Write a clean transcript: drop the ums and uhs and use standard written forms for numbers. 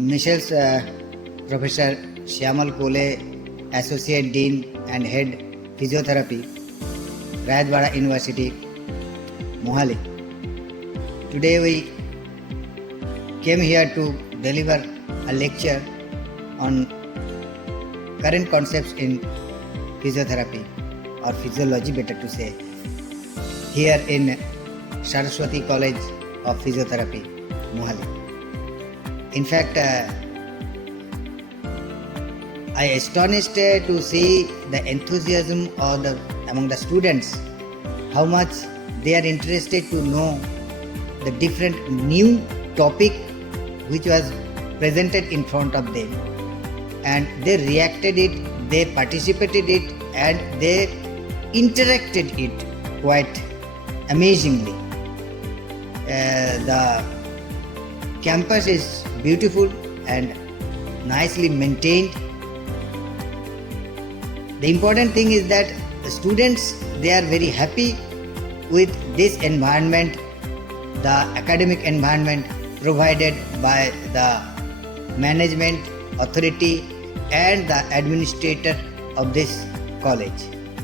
Michelle's Professor Shyamal Koley, Associate Dean and Head Physiotherapy, Rajwada University, Mohali. Today we came here to deliver a lecture on current concepts in physiotherapy or physiology, better to say, here in Saraswati College of Physiotherapy, Mohali. In fact, I astonished to see the enthusiasm among the students, how much they are interested to know the different new topic which was presented in front of them, and they reacted it, they participated it, and they interacted it quite amazingly. The campus is beautiful and nicely maintained. The important thing is that the students, they are very happy with this environment, the academic environment provided by the management, authority and the administrator of this college.